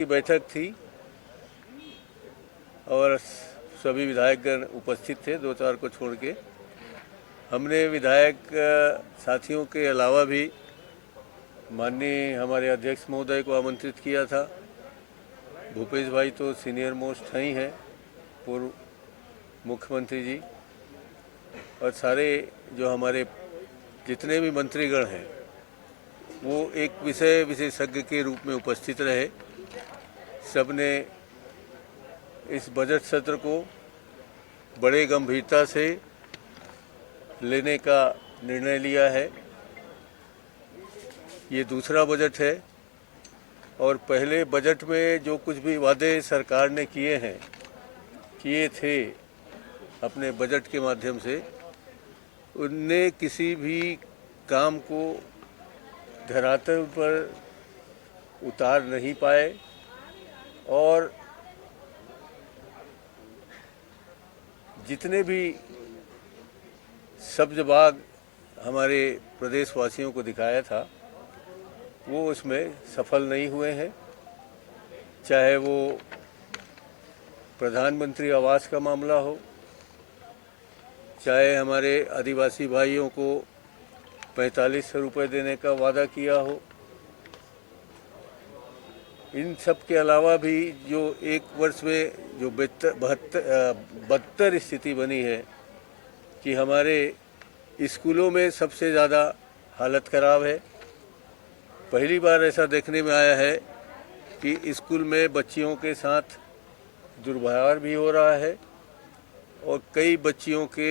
की बैठक थी और सभी विधायकगण उपस्थित थे, 2-4 को छोड़ के। हमने विधायक साथियों के अलावा भी माननीय हमारे अध्यक्ष महोदय को आमंत्रित किया था। भूपेश भाई तो सीनियर मोस्ट हैं ही हैं, पूर्व मुख्यमंत्री जी, और सारे जो हमारे जितने भी मंत्रीगण हैं वो एक विषय विशेषज्ञ के रूप में उपस्थित रहे। सबने इस बजट सत्र को बड़े गंभीरता से लेने का निर्णय लिया है। ये दूसरा बजट है और पहले बजट में जो कुछ भी वादे सरकार ने किए थे अपने बजट के माध्यम से, उनने किसी भी काम को धरातल पर उतार नहीं पाए और जितने भी सब्ज बाग हमारे प्रदेशवासियों को दिखाया था वो उसमें सफल नहीं हुए हैं। चाहे वो प्रधानमंत्री आवास का मामला हो, चाहे हमारे आदिवासी भाइयों को 4500 रुपये देने का वादा किया हो, इन सब के अलावा भी जो एक वर्ष में जो बदतर स्थिति बनी है कि हमारे स्कूलों में सबसे ज़्यादा हालत ख़राब है। पहली बार ऐसा देखने में आया है कि स्कूल में बच्चियों के साथ दुर्व्यवहार भी हो रहा है और कई बच्चियों के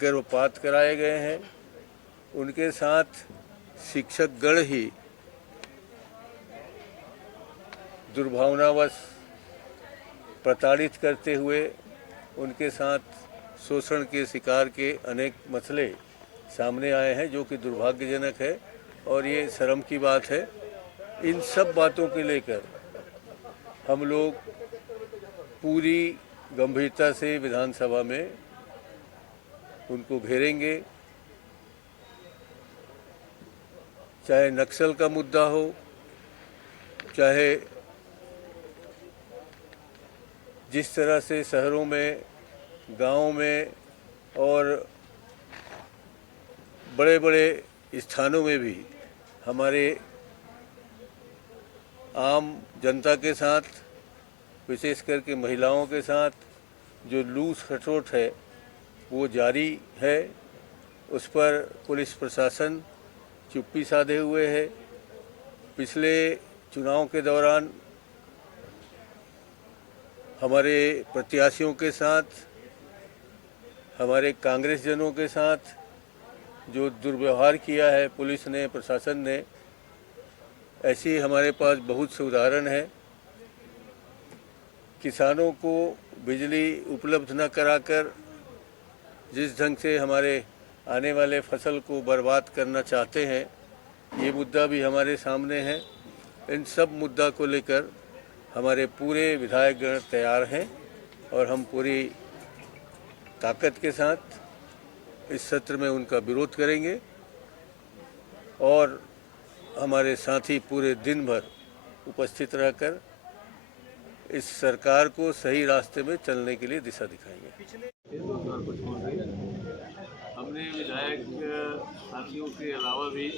गर्भपात कराए गए हैं। उनके साथ शिक्षकगण ही दुर्भावनावश प्रताड़ित करते हुए उनके साथ शोषण के शिकार के अनेक मसले सामने आए हैं, जो कि दुर्भाग्यजनक है और ये शर्म की बात है। इन सब बातों को लेकर हम लोग पूरी गंभीरता से विधानसभा में उनको घेरेंगे। चाहे नक्सल का मुद्दा हो, चाहे जिस तरह से शहरों में, गांवों में और बड़े बड़े स्थानों में भी हमारे आम जनता के साथ, विशेष करके महिलाओं के साथ जो लूट खसोट है वो जारी है, उस पर पुलिस प्रशासन चुप्पी साधे हुए है। पिछले चुनाव के दौरान हमारे प्रत्याशियों के साथ, हमारे कांग्रेस जनों के साथ जो दुर्व्यवहार किया है पुलिस ने, प्रशासन ने, ऐसी हमारे पास बहुत से उदाहरण हैं। किसानों को बिजली उपलब्ध न कराकर जिस ढंग से हमारे आने वाले फसल को बर्बाद करना चाहते हैं, ये मुद्दा भी हमारे सामने है। इन सब मुद्दा को लेकर हमारे पूरे विधायकगण तैयार हैं और हम पूरी ताकत के साथ इस सत्र में उनका विरोध करेंगे और हमारे साथी पूरे दिन भर उपस्थित रहकर इस सरकार को सही रास्ते में चलने के लिए दिशा दिखाएंगे। हमने विधायक साथियों के अलावा भी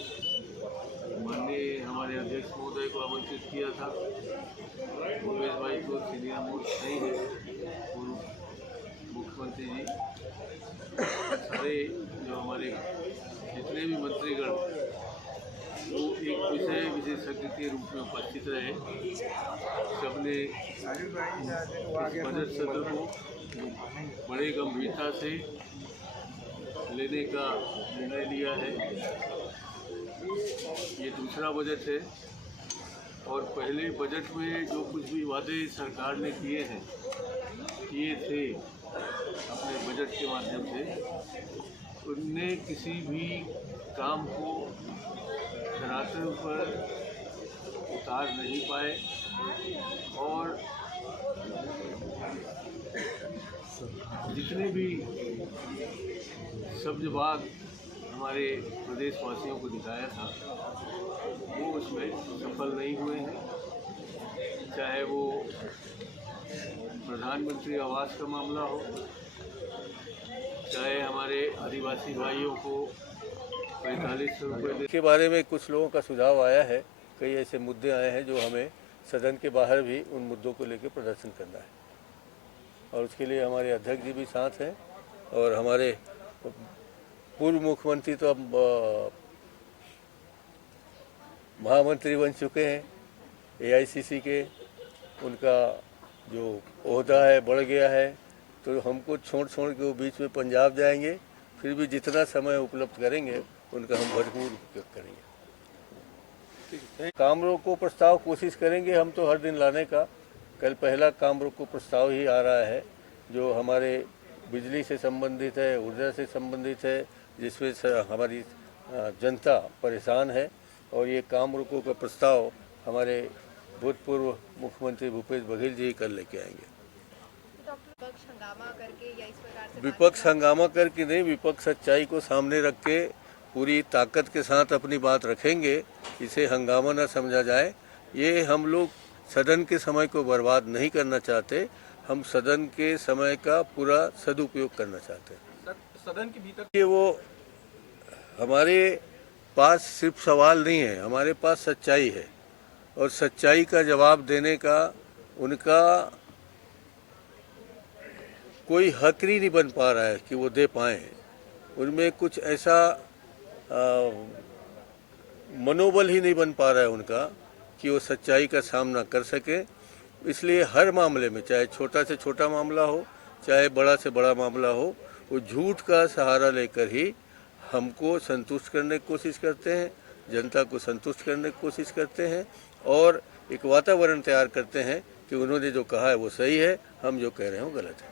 माननीय हमारे अध्यक्ष महोदय को आमंत्रित किया था। भूपेश भाई तो सीनियर मोस्ट नहीं है, पूर्व मुख्यमंत्री जी, सारे जो हमारे जितने भी मंत्रीगण वो एक विषय विशेषज्ञ के रूप में उपस्थित रहे। सबने बजट सत्र को बड़े गंभीरता से लेने का निर्णय लिया है। ये दूसरा बजट है और पहले बजट में जो कुछ भी वादे सरकार ने किए थे अपने बजट के माध्यम से, उनने किसी भी काम को धरातल पर उतार नहीं पाए और जितने भी सब्ज बाग हमारे प्रदेशवासियों को दिखाया था वो उसमें सफल नहीं हुए हैं। चाहे वो प्रधानमंत्री आवास का मामला हो, चाहे हमारे आदिवासी भाइयों को 4500 रुपये के बारे में कुछ लोगों का सुझाव आया है। कई ऐसे मुद्दे आए हैं जो हमें सदन के बाहर भी उन मुद्दों को लेकर प्रदर्शन करना है, और उसके लिए हमारे अध्यक्ष जी भी साथ हैं, और हमारे पूर्व मुख्यमंत्री तो अब महामंत्री बन चुके हैं एआईसीसी के, उनका जो ओहदा है बढ़ गया है, तो हमको छोड़ के वो बीच में पंजाब जाएंगे। फिर भी जितना समय उपलब्ध करेंगे उनका हम भरपूर उपयोग करेंगे। काम रोको प्रस्ताव कोशिश करेंगे हम तो हर दिन लाने का। कल पहला काम रोको प्रस्ताव ही आ रहा है जो हमारे बिजली से संबंधित है, ऊर्जा से संबंधित है, जिसमें हमारी जनता परेशान है, और ये काम रोको का प्रस्ताव हमारे भूतपूर्व मुख्यमंत्री भूपेश बघेल जी कल लेके आएंगे। विपक्ष हंगामा करके या इस प्रकार से विपक्ष हंगामा करके नहीं, विपक्ष सच्चाई को सामने रख के पूरी ताकत के साथ अपनी बात रखेंगे। इसे हंगामा न समझा जाए। ये हम लोग सदन के समय को बर्बाद नहीं करना चाहते, हम सदन के समय का पूरा सदुपयोग करना चाहते हैं। सदन के भीतर ये वो हमारे पास सिर्फ सवाल नहीं है, हमारे पास सच्चाई है, और सच्चाई का जवाब देने का उनका कोई हक ही नहीं बन पा रहा है कि वो दे पाएँ। उनमें कुछ ऐसा मनोबल ही नहीं बन पा रहा है उनका कि वो सच्चाई का सामना कर सके। इसलिए हर मामले में, चाहे छोटा से छोटा मामला हो, चाहे बड़ा से बड़ा मामला हो, वो झूठ का सहारा लेकर ही हमको संतुष्ट करने की कोशिश करते हैं, जनता को संतुष्ट करने की कोशिश करते हैं, और एक वातावरण तैयार करते हैं कि उन्होंने जो कहा है वो सही है, हम जो कह रहे हैं वो गलत है।